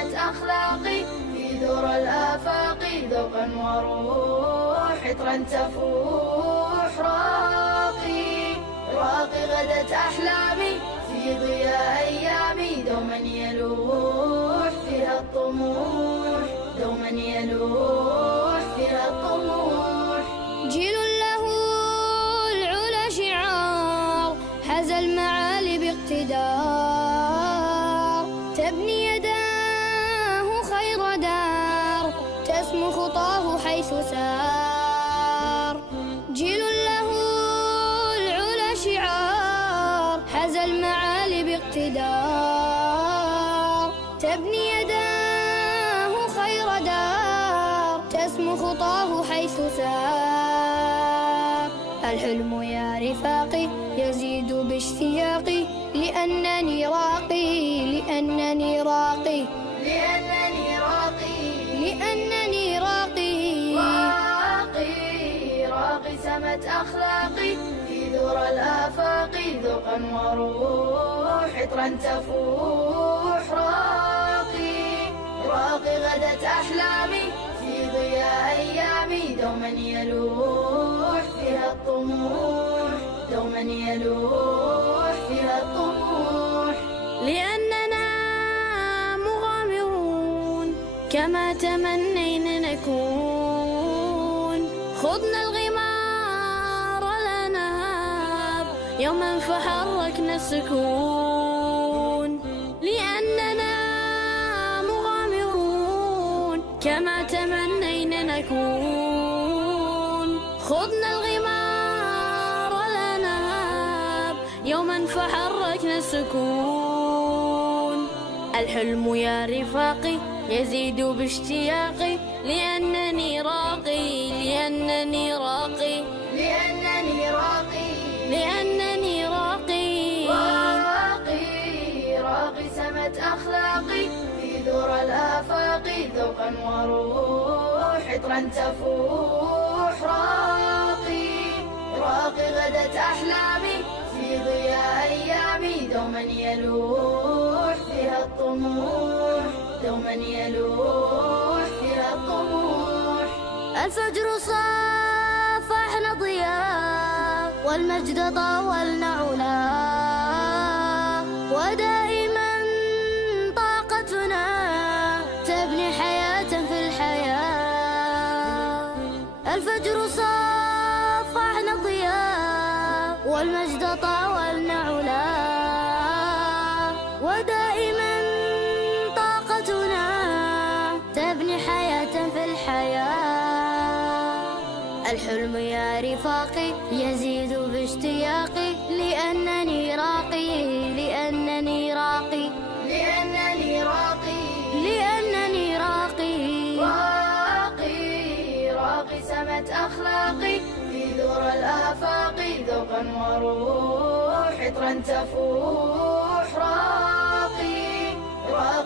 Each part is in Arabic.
سمت أخلاقي في ذرى الآفاق ذوقا وروح عطرا تفوح راقي غدت أحلامي في ضياء أيامي دوما يلوح فيها الطموح دوما يلوح فيها الطموح. جيل له العلا شعار حز المعالي باقتدار تبني يداه خير دار تسمو خطاه حيث سار. جيل له العلا شعار حز المعالي باقتدار تبني يداه خير دار تسمو خطاه حيث سار. الحلم يا رفاقي يزيد باشتياقي لأنني راقي لأنني راقي لأنني راقي لأنني راقي راقي سمت أخلاقي في ذرى الآفاق ذوقا وروح عطرا تفوح راقي غدت أحلامي في ضياء أيامي دوما يلوح فيها الطموح دوما يلوح فيها الطموح. لأننا مغامرون كما تمنينا نكون خضنا الغمار لا نهاب يوما فحركنا السكون. لأننا مغامرون كما تمنينا نكون خضنا الغمار لا نهاب يوما فحركنا السكون. الحلم يا رفاقي يزيد باشتياقي لأنني راقي لأنني راقي لأنني راقي لأنني راقي راقي سمت أخلاقي في ذرى الآفاق ذوقا وروح عطرا تفوح راقي غدت أحلامي في ضياء أيامي دوما يلوح فيها الطموح دوما يلوح فيها الطموح. الفجر صافحنا ضياء والمجد طاولنا علا ودائما طاقتنا تبني حياة في الحياة. الفجر صافحنا ضياء والمجد طاولنا علا ودائما طاقتنا تبني حياة في الحياة. الحلم يا رفاقي يزيد باشتياقي لأنني راقي لأنني راقي لأنني راقي لأنني راقي راقي سمت أخلاقي في ذرى الآفاق ذوقا وروح عطرا تفوح راقي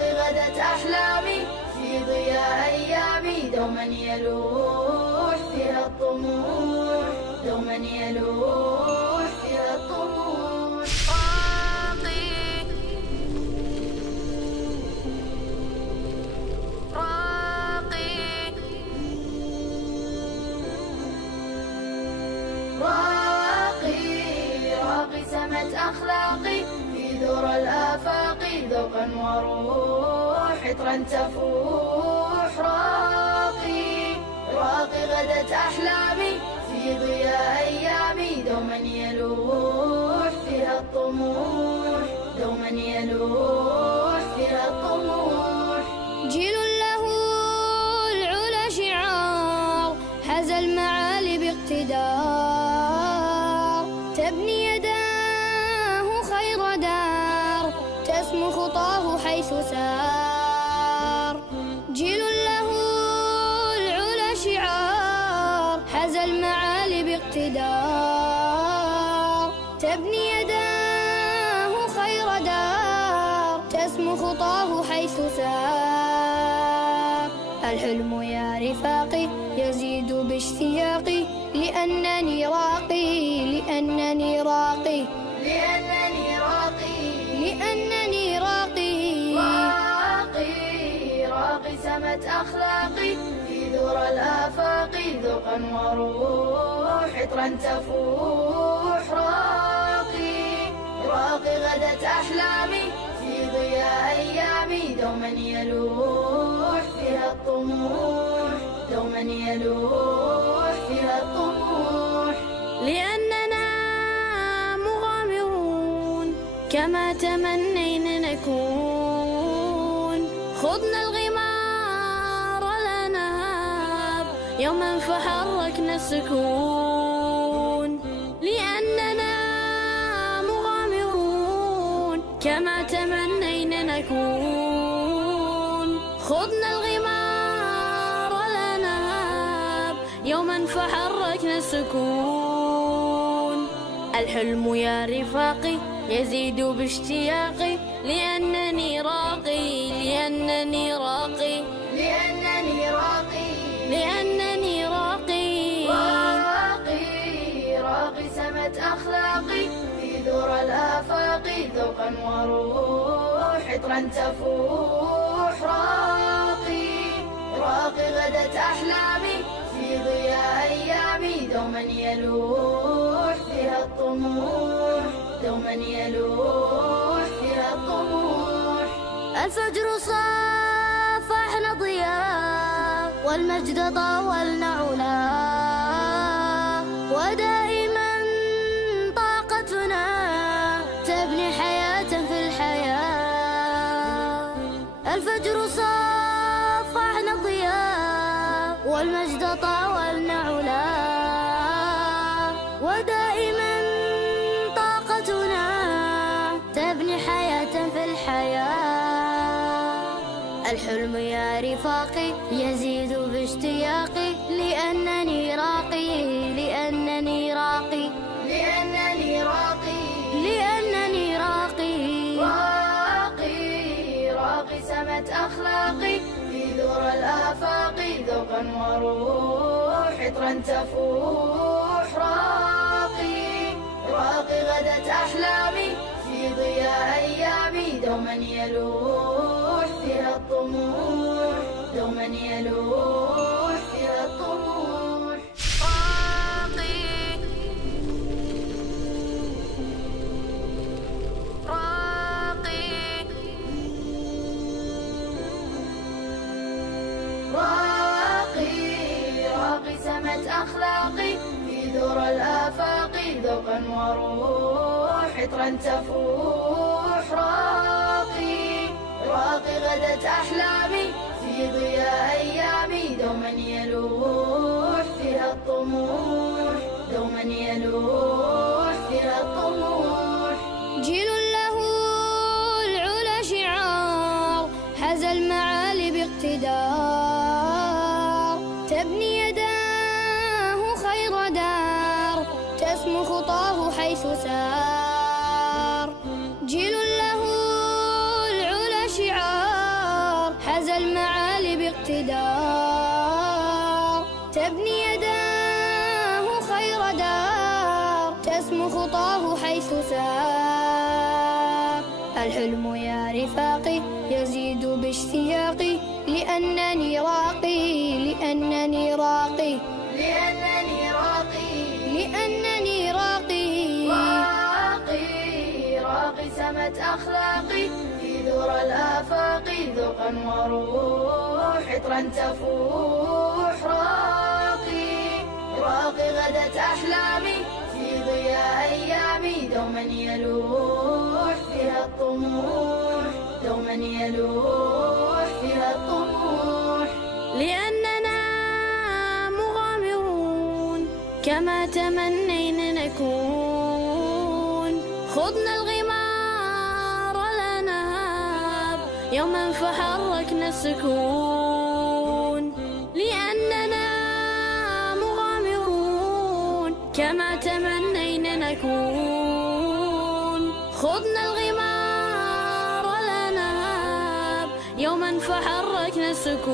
غدت أحلامي في ضياء أيامي دوما يلوح فيها الطموح دوما يلوح فيها الطموح. راقي سمت أخلاقي في ذرى الآفاق ذوقا وروح عطرا تفوح راقي غدت أحلامي في ضياء أيامي دوما يلوح فيها الطموح دوما يلوح فيها الطموح. جيل له العلا شعار حز المعالي باقتدار تبني يداه خير دار تسمو خطاه حيث سار. جيل له العلا شعار حز المعالي باقتدار تبني يداه خير دار تسمو خطاه حيث سار. الحلم يا رفاقي يزيد باشتياقي لأنني راقي لأنني راقي لأنني راقي لأنني راقي راقي سمت أخلاقي في ذرى الآفاق ذوقا وروح عطرا تفوح راقي غدت أحلامي في ضياء أيامي دوما يلوح فيها الطموح دوما يلوح فيها الطموح لأننا مغامرون كما تمنينا نكون خضنا الغمار لا نهاب يوما فحركنا السكون لأننا مغامرون كما تمنينا نكون خضنا الغمار لا نهاب يوما فحركنا السكون الحلم يا رفاقي يزيد باشتياقي لأنني راقي لأنني راقي لأنني راقي لأنني راقي راقي سمت أخلاقي في ذرى الآفاق ذوقا وروح عطرا تفوح راقي غدت أحلامي في ضياء أيامي دوما يلوح فيها الطموح دوما يلوح فيها الطموح الفجر صافحنا ضياء والمجد طاولنا علا ودائما طاقتنا تبني حياة في الحياة الفجر صافحنا ضياء والمجد طاولنا علا ودائما طاقتنا تبني حياة في الحياة الحلم يا رفاقي يزيد باشتياقي لأنني راقي لأنني راقي لأنني راقي لأنني راقي راقي سمت أخلاقي في ذرى الآفاق ذوقا وروح عطرا تفوح راقي غدت أحلامي في ضياء أيامي دوما يلوح فيها الطموح دوما يلوح فيها الطموح راقي سمت أخلاقي في ذرى الآفاق ذوقا وروح عطرا تفوح راقي غدت أحلامي في ضياء أيامي دوما يلوح فيها الطموح دوما يلوح فيها الطموح جيل له العلا شعار حز المعالي باقتدار تبني يداه خير دار تسمو خطاه حيث سار جيل له العلا شعار حز المعالي باقتدار تبني يداه خير دار تسمو خطاه حيث سار الحلم يا رفاقي يزيد باشتياقي لأنني راقي لأنني راقي لأنني راقي لأنني راقي راقي سمت أخلاقي في ذرى الآفاق ذوقا وروح عطرا تفوح راقي غدت أحلامي في ضياء أيامي دوما يلوح فيها الطموح دوما يلوح فيها الطموح لأننا مغامرون كما تمنينا نكون خضنا الغمار لا نهاب يوما فحركنا السكون لأننا مغامرون كما تمنينا نكون خضنا الغمار لا نهاب يوما فحركنا السكون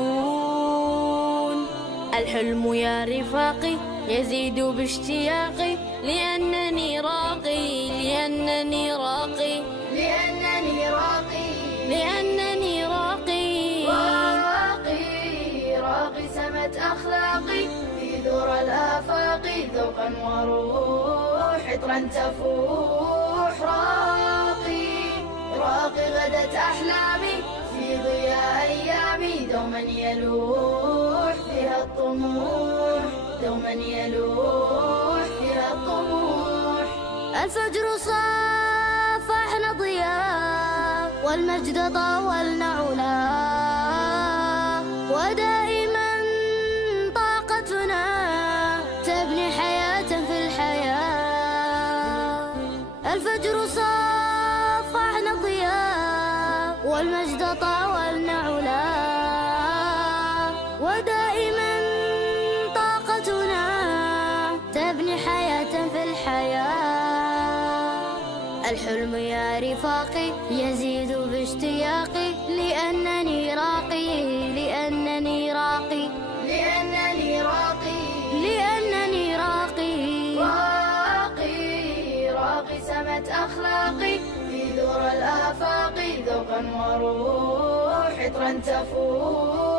الحلم يا رفاقي يزيد باشتياقي لأنني راقي لأنني راقي لأنني راقي لأنني راقي ذوقا وروح، عطرا تفوح. راقي غدت أحلامي في ضياء أيامي، دوما يلوح فيها الطموح، دوما يلوح فيها الطموح. الفجر صافحنا ضياء، والمجد طاولنا علا، ودائما طاقتنا تبني حياة في الحياة. الفجر صافحنا ضياء، والمجد طاولنا علا، ودائما طاقتنا تبني حياة في الحياة. الحلم يا رفاقي يزيد باشتياقي، لأنني راقي، لأنني راقي، لأنني راقي، لأنني راقي. راقي سمت أخلاقي في ذور الآفاق، ذوقا وروح، عطرا تفوح.